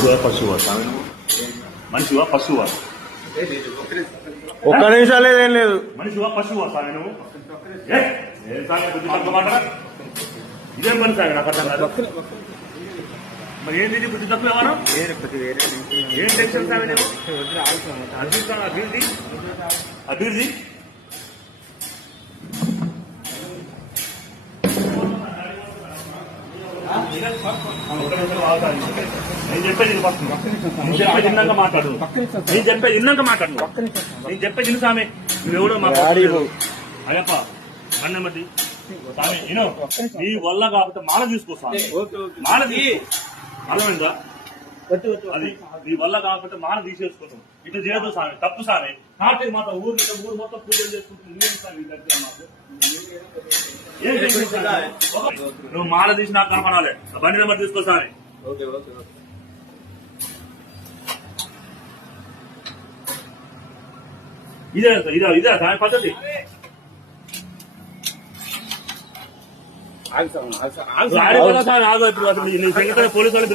పశువా మనిషివా పశువా? ఒక్క నిమిషం లేదేం లేదు. మనిషివా పశువా సామె నువ్వు? ఏం సామె బుద్ధి తక్కువ మాట? ఇదేం పని సామె నాకు అర్థం కాదు. మరి ఏంటి బుద్ధి తక్కువ ఏమన్నా? ఏం టెన్షన్ సామె నువ్వు? అభివృద్ధి అభివృద్ధి నేను చెప్పేది తిన్నాక మాట్లాడు. నేను చెప్పేది తిన్నాక మాట్లాడు. నేను చెప్పేది తిను సామె. నువ్వెవడో మాట్లాడు. అయ్యప్ప అన్నమతి సామె వినో. నీ వల్ల కాకపోతే మాల తీసుకో సామె. మాల అర్థమైందా? అది నీ వల్ల కాకపోతే మాల తీసేసుకోవటం ఇట్లా చేయదు సామె. తప్పు సామె. నాటి మాత్రం ఊరు మొత్తం పూజలు చేసుకుంటుంది. నువ్వు మాల తీసి నాకు కనపడాలి. బండి నెంబర్ తీసుకో సామె. ఇదే ఇదే సామె పద్ధతి. ఆగు ఇప్పుడు పోలీసు వాళ్ళు